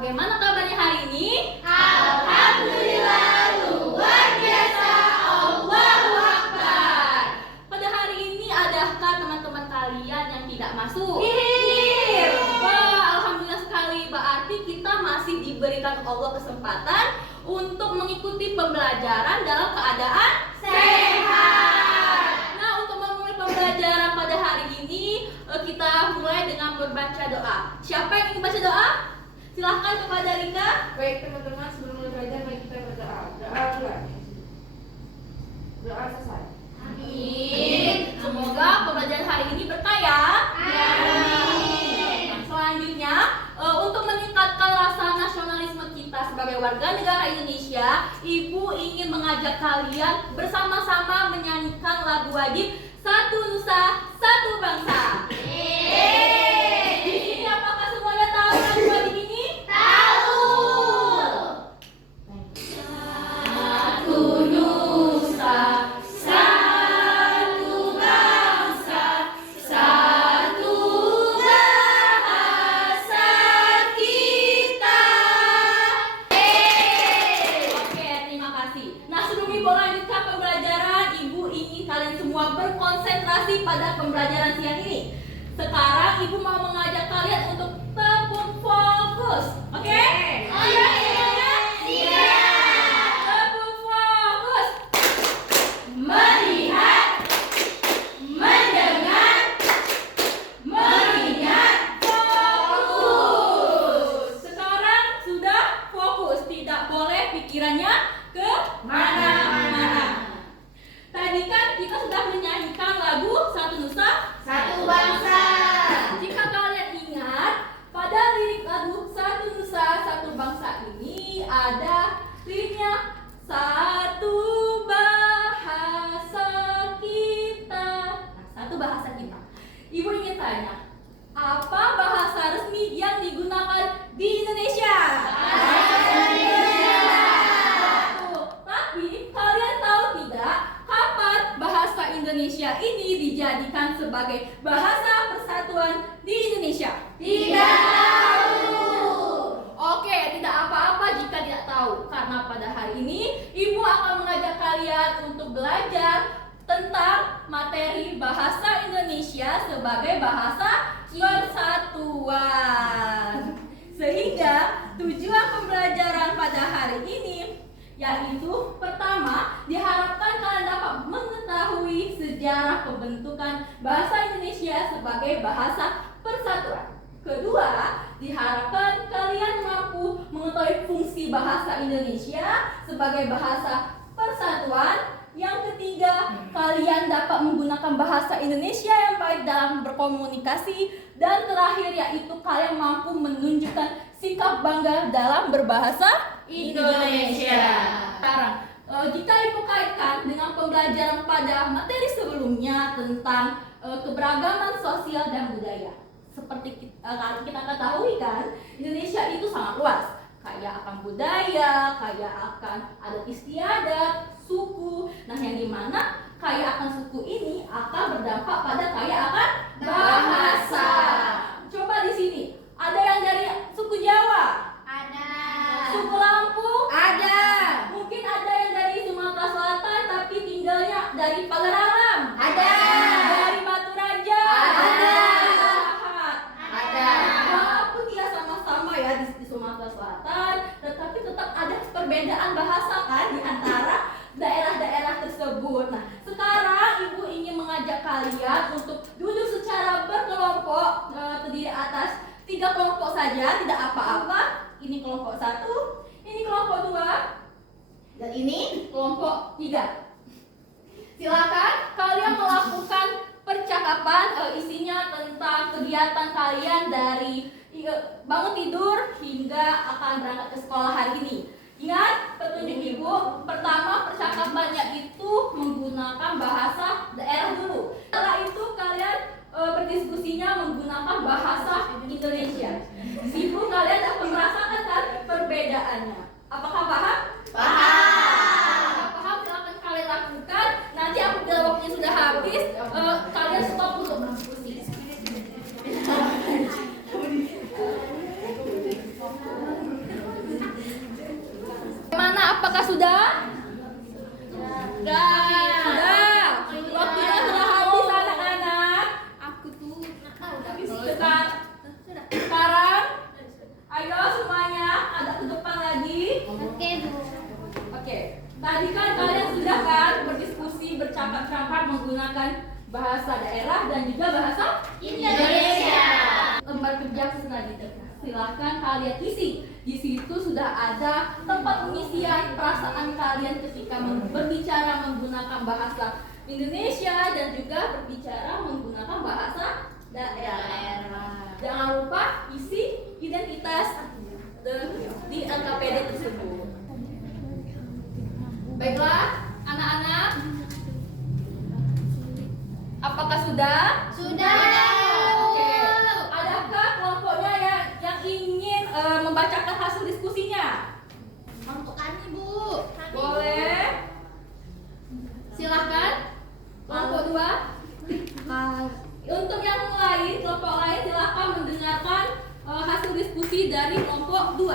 Bagaimana kabarnya hari ini? Alhamdulillah, luar biasa. Allahu Akbar. Pada hari ini adakah teman-teman kalian yang tidak masuk? Hir. Wah, alhamdulillah sekali. Berarti kita masih diberikan Allah kesempatan untuk mengikuti pembelajaran dalam keadaan Sehat. Nah, untuk memulai pembelajaran pada hari ini, kita mulai dengan membaca doa. Siapa yang ingin baca doa? Silahkan kepada Rika. Baik teman-teman, sebelum mulai belajar mari kita berdoa. Doa dulu. Doa selesai. Amin. Semoga pembelajaran hari ini berkah ya. Amin. Nah, selanjutnya, untuk meningkatkan rasa nasionalisme kita sebagai warga negara Indonesia, Ibu ingin mengajak kalian bersama-sama menyanyikan lagu wajib Satu Nusa, Satu Bangsa. Di sini apakah semuanya tahu lagu wajib ini? Tahu. Satu nusa, satu bangsa, satu bahasa kita. Oke, terima kasih. Nah, sebelum Ibu lanjutkan pembelajaran, Ibu ingin kalian semua berkonsentrasi pada pembelajaran siang ini. Sekarang Ibu mau mengajak kalian untuk tetap fokus. Oke? Ayo semuanya. Tetap fokus. Melihat, mendengar, mengingat, fokus. Sekarang sudah fokus, tidak boleh pikirannya ke mana-mana. Tadi kan kita sudah menyanyikan lagu Satu Nusa, Satu bangsa. Jika kalian ingat, pada lirik lagu Satu Nusa, Satu Bangsa ini ada liriknya satu bahasa kita. Nah, satu bahasa kita. Ibu ingin tanya, apa bahasa resmi yang digunakan di Indonesia? Betul. Tapi kalian tahu tidak, kapan bahasa Indonesia ini dijadikan sebagai bahasa persatuan di Indonesia? Tidak tahu. Oke, tidak apa-apa jika tidak tahu, karena pada hari ini Ibu akan mengajak kalian untuk belajar tentang materi bahasa Indonesia sebagai bahasa persatuan. Sehingga tujuan pembelajaran pada hari ini yaitu pertama, diharapkan kalian dapat mengetahui sejarah pembentukan bahasa Indonesia sebagai bahasa persatuan. Kedua, diharapkan kalian mampu mengetahui fungsi bahasa Indonesia sebagai bahasa persatuan. Yang ketiga, kalian dapat menggunakan bahasa Indonesia yang baik dalam berkomunikasi. Dan terakhir yaitu kalian mampu menunjukkan sikap bangga dalam berbahasa Indonesia. Sekarang, jika Ibu kaitkan dengan pembelajaran pada materi sebelumnya tentang keberagaman sosial dan budaya. Seperti kita ketahui kan, Indonesia itu sangat luas. Kaya akan budaya, kaya akan adat istiadat, suku. Nah, yang dimana kaya akan suku ini akan berdampak pada kaya akan bahasa. Coba di sini, ada yang dari suku Jawa, Ada. suku Lampung, Ada. mungkin ada yang dari Sumatera Selatan tapi tinggalnya dari Pagar Alam, Ada. dari Batu Raja, Ada. Lahat. Ada. Walaupun dia sama-sama ya di Sumatera Selatan, tetapi tetap ada perbedaan bahasa kan di antara daerah-daerah tersebut. Nah, sekarang Ibu ingin mengajak kalian untuk duduk secara berkelompok, terdiri atas 3 kelompok saja, tidak apa-apa. Ini kelompok 1, ini kelompok 2, dan ini kelompok 3. Silakan kalian melakukan percakapan, isinya tentang kegiatan kalian dari bangun tidur hingga akan berangkat ke sekolah hari ini. Ingat petunjuk Ibu, pertama percakapannya itu menggunakan bahasa daerah dulu. Setelah itu kalian berdiskusinya menggunakan bahasa Indonesia. Di situ kalian akan merasakan kan perbedaannya. Apakah paham? Paham. Apakah paham? Silakan kalian lakukan. Nanti apabila waktunya sudah habis, kalian stop untuk berdiskusi. Tadi kan kalian sudah kan berdiskusi, bercakap-cakap menggunakan bahasa daerah dan juga bahasa Indonesia. lembar kerja selanjutnya. Silahkan kalian isi. Di situ sudah ada tempat pengisian perasaan kalian ketika berbicara menggunakan bahasa Indonesia dan juga berbicara menggunakan bahasa daerah. Jangan lupa isi identitas di LKPD tersebut. Baiklah, anak-anak. Apakah sudah? Sudah. Oke. Adakah kelompoknya yang ingin membacakan hasil diskusinya? Untuk kami, Bu. Boleh. Silahkan. Kelompok 2. Untuk yang lain, kelompok lain silahkan mendengarkan hasil diskusi dari kelompok 2.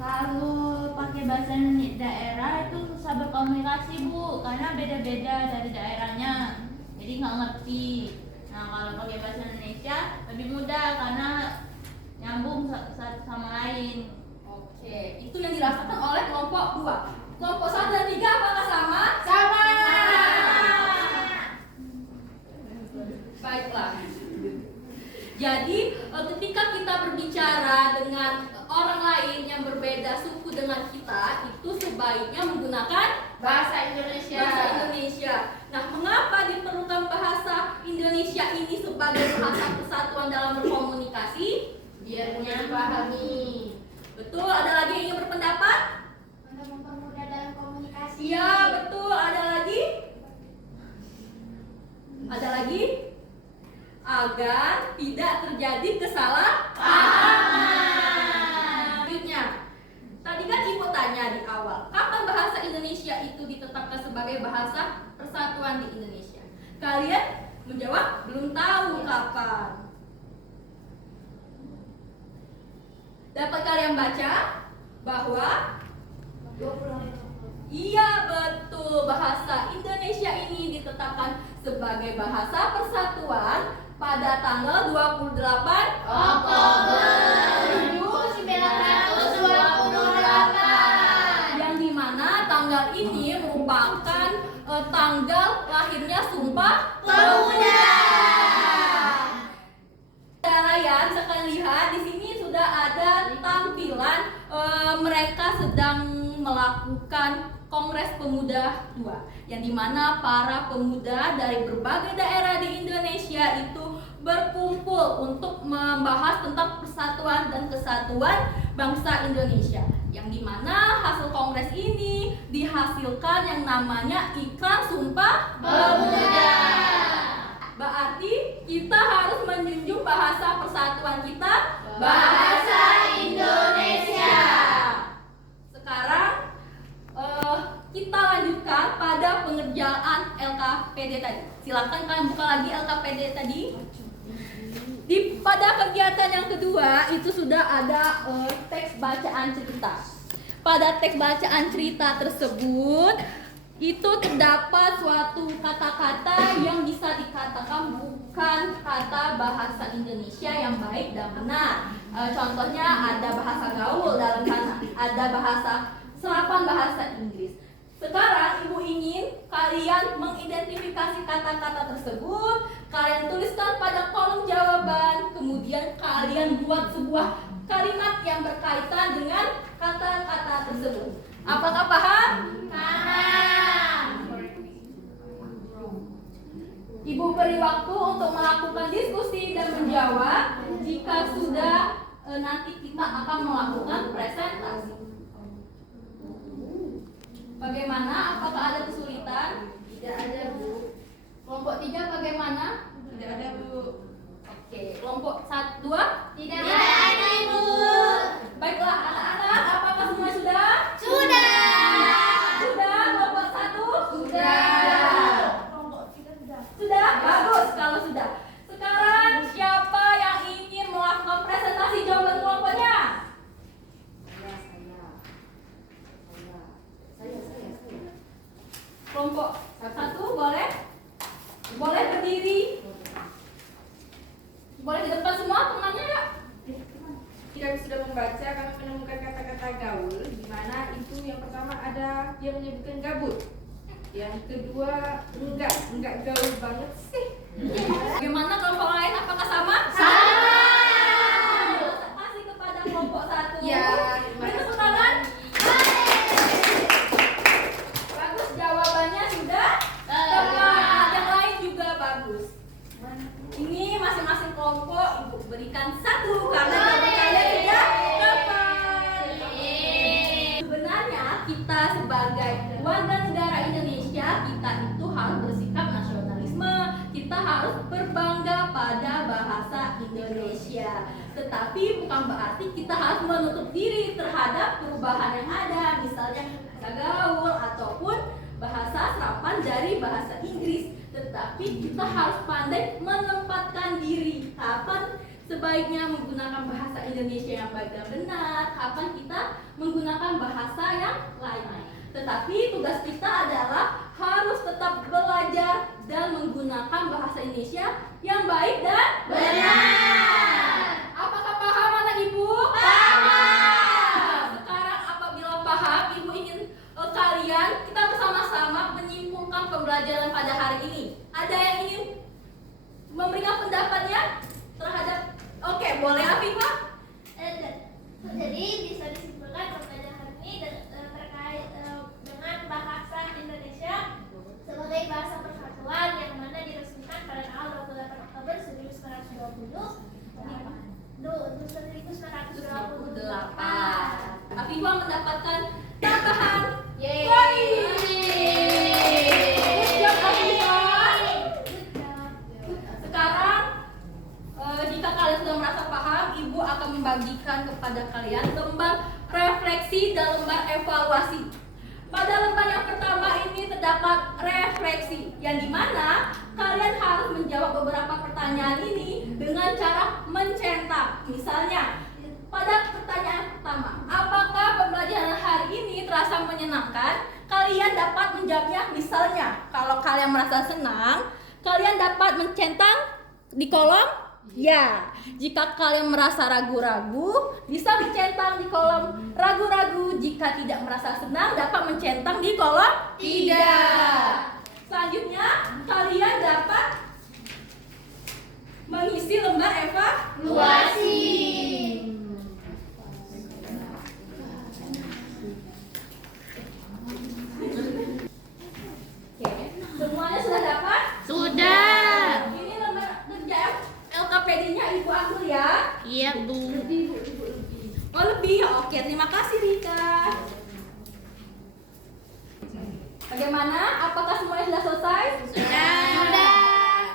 Kalau pakai bahasa daerah itu susah berkomunikasi, Bu, karena beda-beda dari daerahnya, jadi nggak ngerti. Nah, kalau pakai bahasa Indonesia lebih mudah karena nyambung satu sama lain. Oke, itu yang dirasakan oleh kelompok 2. Kelompok 1 dan 3 apakah sama? Sama. Baiklah. Jadi ketika kita berbicara dengan orang lain yang berbeda suku dengan kita, itu sebaiknya menggunakan Bahasa Indonesia. bahasa Indonesia. Nah, mengapa diperlukan bahasa Indonesia ini sebagai bahasa persatuan dalam berkomunikasi? Biar mudah dipahami. Betul, ada lagi yang ingin berpendapat? Untuk mempermudah dalam komunikasi. Iya, betul. Ada lagi? Ada lagi? Agar tidak terjadi kesalahpahaman. Selanjutnya, tadi kan Ibu tanya di awal, kapan bahasa Indonesia itu ditetapkan sebagai bahasa persatuan di Indonesia? Kalian menjawab belum tahu kapan. Dapat kalian baca bahwa iya betul, bahasa Indonesia ini ditetapkan sebagai bahasa persatuan pada tanggal 28 Oktober 1928, yang dimana tanggal ini merupakan tanggal lahirnya Sumpah Pemuda. Kalian sekalian lihat di sini sudah ada tampilan mereka sedang melakukan Kongres Pemuda 2, yang dimana para pemuda dari berbagai daerah di Indonesia itu berkumpul untuk membahas tentang persatuan dan kesatuan bangsa Indonesia, yang dimana hasil kongres ini dihasilkan yang namanya Ikrar Sumpah Pemuda. Berarti kita harus menjunjung bahasa persatuan kita, Bahasa Indonesia. Sekarang kita lanjutkan pada pengerjaan LKPD tadi. Silakan kalian buka lagi LKPD tadi. Pada kegiatan yang kedua itu sudah ada teks bacaan cerita. Pada teks bacaan cerita tersebut itu terdapat suatu kata-kata yang bisa dikatakan bukan kata bahasa Indonesia yang baik dan benar. Contohnya ada bahasa gaul dalam sana, ada bahasa serapan bahasa Inggris. Sekarang Ibu ingin kalian mengidentifikasi kata-kata tersebut. Kalian tuliskan pada kolom jawaban. Kemudian kalian buat sebuah kalimat yang berkaitan dengan kata-kata tersebut. Apakah paham? Paham. Ibu beri waktu untuk melakukan diskusi dan menjawab. Jika sudah, nanti kita akan melakukan presentasi. Bagaimana? Apakah ada kesulitan? Tidak ada, Bu. Kelompok 3 bagaimana? Tidak ada, Bu. Oke, kelompok 1, 2. Tidak ada, Ibu. Baiklah, anak-anak, apakah semua sudah? Sudah. Sudah, kelompok 1? Sudah. Sudah? Bagus kalau sudah. Sekarang siapa yang ingin melakukan presentasi jawaban kelompoknya? Kelompok 1 boleh? Boleh berdiri? Boleh di depan semua temannya ya? Kita sudah membaca, kami menemukan kata-kata gaul, di mana itu yang pertama ada dia menyebutkan gabut. Yang kedua, enggak gaul banget sih. Bagaimana kelompok lain? Apakah sama? Sama. Kasih kepada kelompok satu. Ya, Beri tepuk tangan. Bagus, jawabannya sudah tepat. Yang lain juga bagus. Ini masing-masing kelompok ibu berikan satu karena jawaban kalian tidak tepat. Sebenarnya kita sebagai warga negara Indonesia, kita itu harus bersikap nasionalisme. Kita harus berbangga pada bahasa Indonesia. Tetapi bukan berarti kita harus menutup diri terhadap perubahan yang ada, misalnya bahasa gaul ataupun bahasa serapan dari bahasa Inggris. Tetapi kita harus pandai menempatkan diri. Kapan sebaiknya menggunakan bahasa Indonesia yang baik dan benar, kapan kita menggunakan bahasa yang lain. Tetapi tugas kita adalah harus tetap belajar dan menggunakan bahasa Indonesia yang baik dan Benar. Apakah paham anak ibu? Paham. Sekarang apabila paham, ibu ingin kalian kita bersama-sama menyimpulkan pembelajaran pada hari ini. Ada yang ingin memberikan pendapatnya terhadap? Oke, boleh Afifah? Jadi bisa disimpulkan pembelajaran hari ini terkait dengan bahasa Indonesia sebagai bahasa persatuan yang mana diresmikan pada tanggal 28 Oktober 1920 untuk 1928. Afifah mendapatkan tambahan. Yeay. Poin. Good job, Afifah. Sekarang jika kalian sudah merasa paham, ibu akan membagikan kepada kalian lembar refleksi dan lembar evaluasi. Pada lembar yang pertama ini terdapat refleksi, yang dimana kalian harus menjawab beberapa pertanyaan ini dengan cara mencetak. Misalnya, pada pertanyaan pertama, apakah pembelajaran hari ini terasa menyenangkan? Kalian dapat menjawabnya. Misalnya, kalau kalian merasa senang, kalian dapat mencentang di kolom ya. Jika kalian merasa ragu-ragu, bisa mencentang di kolom ragu-ragu. Jika tidak merasa senang, dapat mencentang di kolom 3. Selanjutnya, kalian dapat mengisi lembar evaluasi. Oke, semuanya sudah dapat? Sudah. Ini lembar kerja LKPD-nya ibu ambil ya. Iya, Bu. Oh lebih, oke, terima kasih Rika. Bagaimana? Apakah semuanya sudah selesai? Sudah.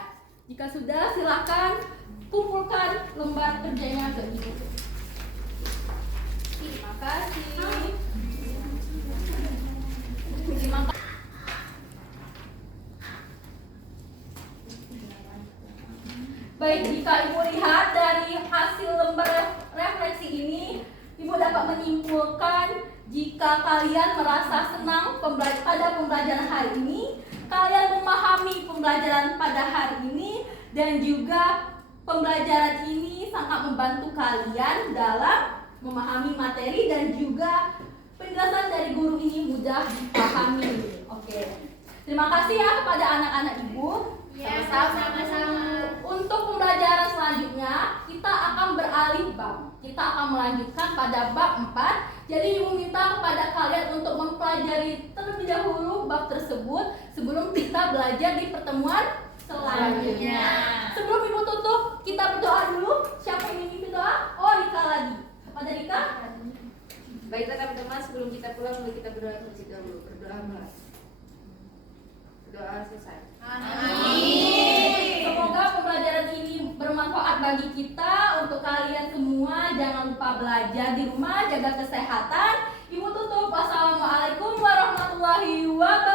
Jika sudah, silakan kumpulkan lembar kerjanya ke ibu. Terima kasih. Terima kasih. Baik, jika ibu lihat dari hasil lembar refleksi ini, ibu dapat menyimpulkan jika kalian merasa senang pada pembelajaran hari ini, kalian memahami pembelajaran pada hari ini, dan juga pembelajaran ini sangat membantu kalian dalam memahami materi dan juga penjelasan dari guru ini mudah dipahami. Oke. Terima kasih ya kepada anak-anak ibu. Ya, Sama-sama. Untuk pembelajaran selanjutnya, kita akan beralih bab. Kita akan melanjutkan pada bab 4. Jadi ibu minta kepada kalian untuk mempelajari terlebih dahulu bab tersebut sebelum kita belajar di pertemuan selanjutnya. Sebelum ibu tutup, kita berdoa dulu. Siapa yang ingin berdoa? Oh, Rika lagi. Pada Rika? Baiklah teman-teman, sebelum kita pulang mari kita berdoa terlebih dahulu. Berdoa mulai. Doa selesai. Amin. Semoga pembelajaran ini bermanfaat bagi kita. Untuk kalian semua, jangan lupa belajar di rumah, jaga kesehatan. Ibu tutup. Wassalamualaikum warahmatullahi wabarakatuh.